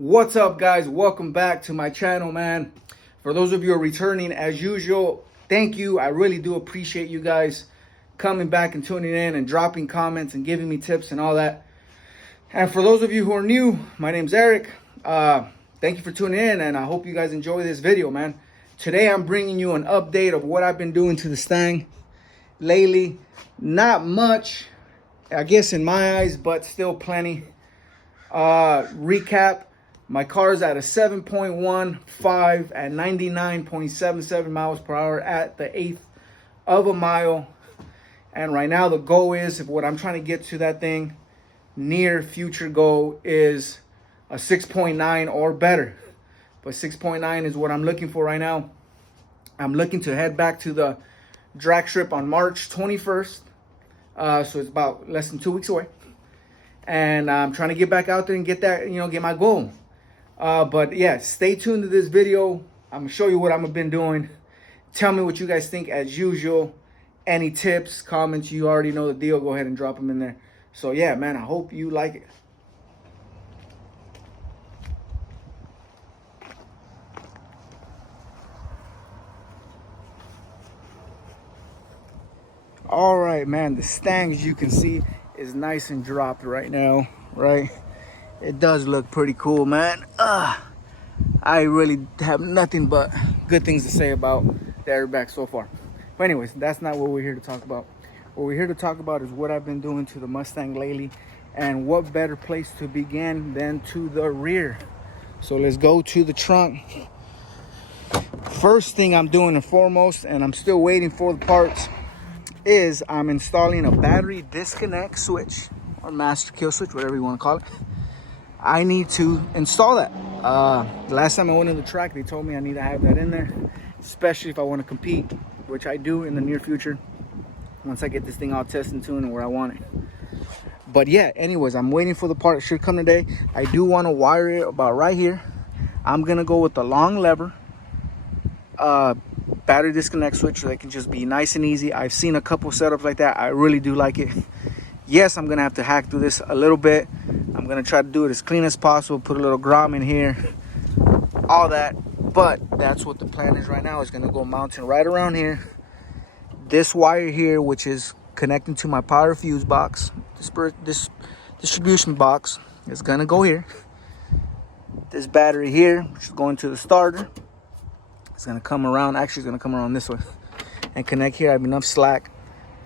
What's up, guys? Welcome back to my channel, man. For those of you who are returning, as usual, thank you. I really do appreciate you guys coming back and tuning in and dropping comments and giving me tips and all that. And for those of you who are new, my name's Eric. Thank you for tuning in, and I hope you guys enjoy this video, man. Today I'm bringing you an update of what I've been doing to the Mustang lately. Not much, I guess, in my eyes, but still plenty. Recap: my car's at a 7.15 at 99.77 miles per hour at the 1/8 of a mile. And right now the goal is, what I'm trying to get to that thing, near future goal, is a 6.9 or better. But 6.9 is what I'm looking for right now. I'm looking to head back to the drag strip on March 21st. So it's about less than 2 weeks away. And I'm trying to get back out there and get that, get my goal. But yeah, stay tuned to this video. I'm gonna show you what I've been doing. Tell me what you guys think as usual. Any tips, comments, you already know the deal. Go ahead and drop them in there. So yeah, man, I hope you like it. All right, man, the Mustang, as you can see, is nice and dropped right now, right? It does look pretty cool, man. I really have nothing but good things to say about the airbag so far. But anyways, that's not what we're here to talk about. What we're here to talk about is what I've been doing to the Mustang lately, and what better place to begin than to the rear. So let's go to the trunk. First thing I'm doing and foremost, and I'm still waiting for the parts, is I'm installing a battery disconnect switch, or master kill switch, whatever you want to call it. I need to install that. The last time I went to the track, they told me I need to have that in there, especially if I want to compete, which I do in the near future, once I get this thing all tested and tuned and where I want it. But yeah, anyways, I'm waiting for the part. It should come today. I do want to wire it about right here. I'm gonna go with the long lever battery disconnect switch, so that can just be nice and easy. I've seen a couple setups like that. I really do like it. Yes, I'm gonna have to hack through this a little bit. I'm gonna try to do it as clean as possible, put a little grom in here, all that. But that's what the plan is right now. Is gonna go mounting right around here. This wire here, which is connecting to my power fuse box, this distribution box, is gonna go here. This battery here, which is going to the starter, it's gonna come around. Actually, it's gonna come around this way and connect here. I have enough slack.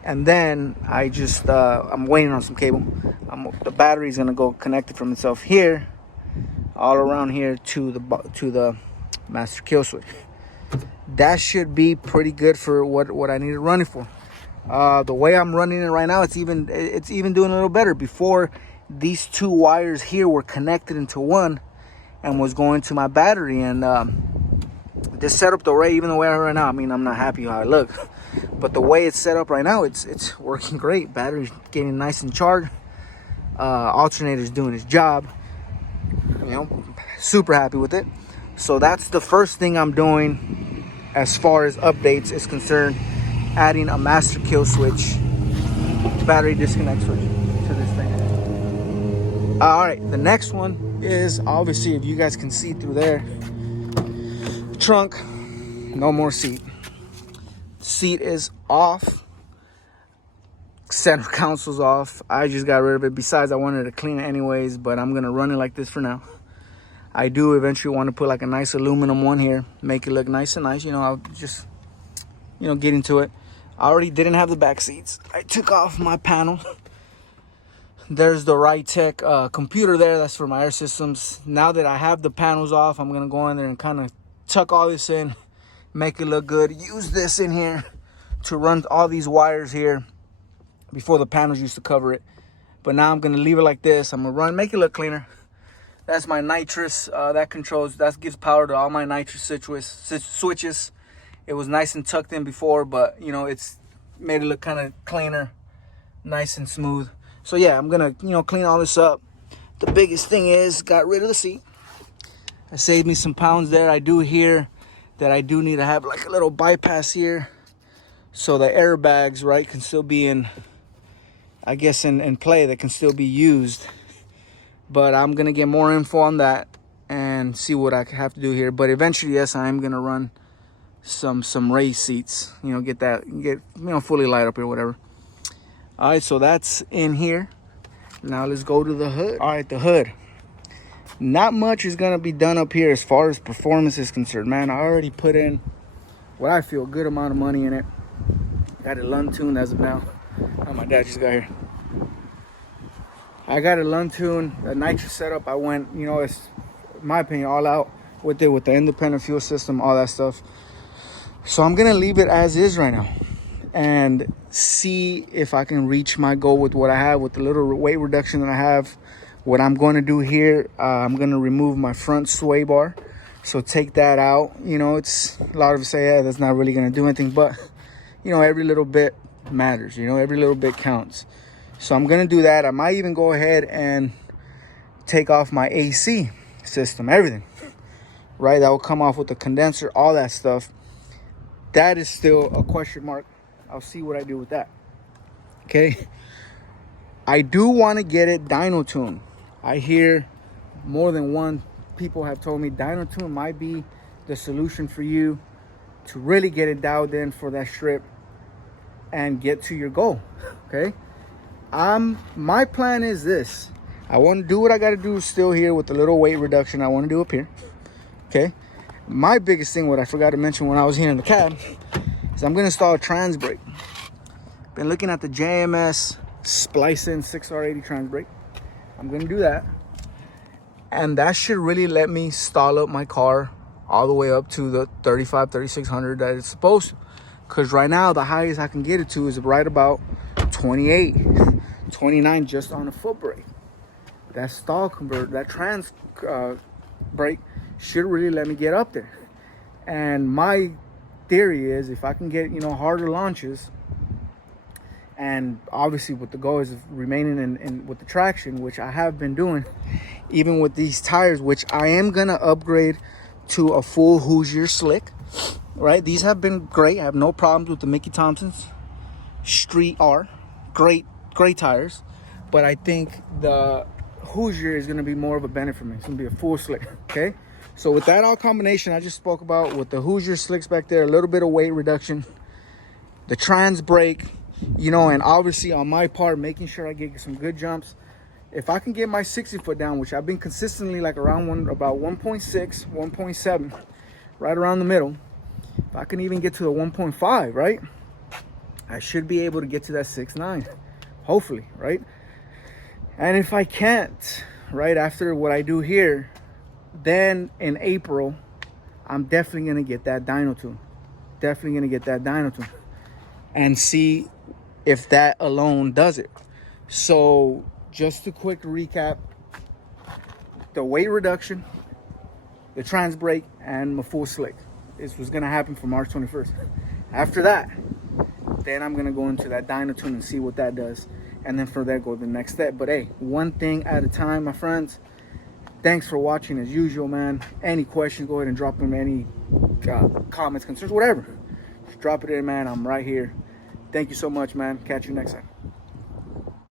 And then I just I'm waiting on some cable. The battery is gonna go connect it from itself here, all around here to the master kill switch. That should be pretty good for what I need to run it for. The way I'm running it right now, it's even doing a little better. Before, these two wires here were connected into one and was going to my battery. And this setup, even the way I run right now, I mean, I'm not happy how I look. But the way it's set up right now, it's working great. Battery's getting nice and charged. Alternator's doing its job. Super happy with it. So that's the first thing I'm doing as far as updates is concerned. Adding a master kill switch, battery disconnect switch to this thing. All right, the next one is, obviously, if you guys can see through there, trunk, no more seat. Seat is off. Center console's off. I just got rid of it. Besides, I wanted to clean it anyways, but I'm gonna run it like this for now. I do eventually want to put like a nice aluminum one here, make it look nice and nice. I'll just get into it. I already didn't have the back seats. I took off my panel. There's the Rytech computer there. That's for my air systems. Now that I have the panels off, I'm gonna go in there and kind of tuck all this in, make it look good. Use this in here to run all these wires here. Before, the panels used to cover it, but now I'm gonna leave it like this. I'm gonna make it look cleaner. That's my Nitrous. That gives power to all my Nitrous switches. It was nice and tucked in before, but it's made it look kind of cleaner, nice and smooth. So yeah, I'm gonna clean all this up. The biggest thing is, got rid of the seat. I saved me some pounds there. I do hear that I do need to have like a little bypass here, so the airbags, right, can still be in play. That can still be used. But I'm gonna get more info on that and see what I have to do here. But eventually, yes, I am gonna run some race seats, you know, get fully light up here, whatever. All right, so that's in here. Now let's go to the hood. All right, the hood. Not much is gonna be done up here as far as performance is concerned, man. I already put in what I feel a good amount of money in it. Got it Lund tuned as of now. Oh, my dad just got here. I got a Lund tune, a Nitrous setup. I went, you know, it's in my opinion all out with it, with the independent fuel system, all that stuff. So I'm gonna leave it as is right now and see if I can reach my goal with what I have, with the little weight reduction that I have. What I'm going to do here, I'm going to remove my front sway bar. So take that out. You know, it's a lot of us say, yeah, that's not really going to do anything. But, you know, every little bit matters. You know, every little bit counts. So I'm going to do that. I might even go ahead and take off my AC system, everything. Right? That will come off with the condenser, all that stuff. That is still a question mark. I'll see what I do with that. Okay. I do want to get it dyno tuned. I hear more than one people have told me dyno tune might be the solution for you to really get it dialed in for that strip and get to your goal. Okay. My plan is this. I want to do what I got to do still here with the little weight reduction I want to do up here. Okay. My biggest thing, what I forgot to mention when I was here in the cab, is I'm going to install a trans brake. Been looking at the JMS Splice-In 6R80 trans brake. I'm going to do that. And that should really let me stall up my car all the way up to the 3600 that it's supposed to. Because right now, the highest I can get it to is right about 28, 29 just on a foot brake. That stall convert, that trans brake should really let me get up there. And my theory is if I can get, you know, harder launches, and obviously with the goal is remaining in with the traction, which I have been doing, even with these tires, which I am gonna upgrade to a full Hoosier slick. Right, these have been great. I have no problems with the Mickey Thompson's Street R. Great tires. But I think the Hoosier is gonna be more of a benefit for me. It's gonna be a full slick. Okay. So with that all combination I just spoke about, with the Hoosier slicks back there, a little bit of weight reduction, the trans brake, you know, and obviously on my part, making sure I get some good jumps. If I can get my 60 foot down, which I've been consistently like around about 1.6, 1.7, right around the middle. If I can even get to the 1.5, right, I should be able to get to that 6.9, hopefully, right? And if I can't, right, after what I do here, then in April, I'm definitely going to get that dyno tune. Definitely going to get that dyno tune and see if that alone does it. So just a quick recap: the weight reduction, the trans brake, and my full slick. This was going to happen for March 21st. After that, then I'm going to go into that dyno tune and see what that does. And then from there, go to the next step. But hey, one thing at a time, my friends. Thanks for watching as usual, man. Any questions, go ahead and drop them. Any comments, concerns, whatever. Just drop it in, man. I'm right here. Thank you so much, man. Catch you next time.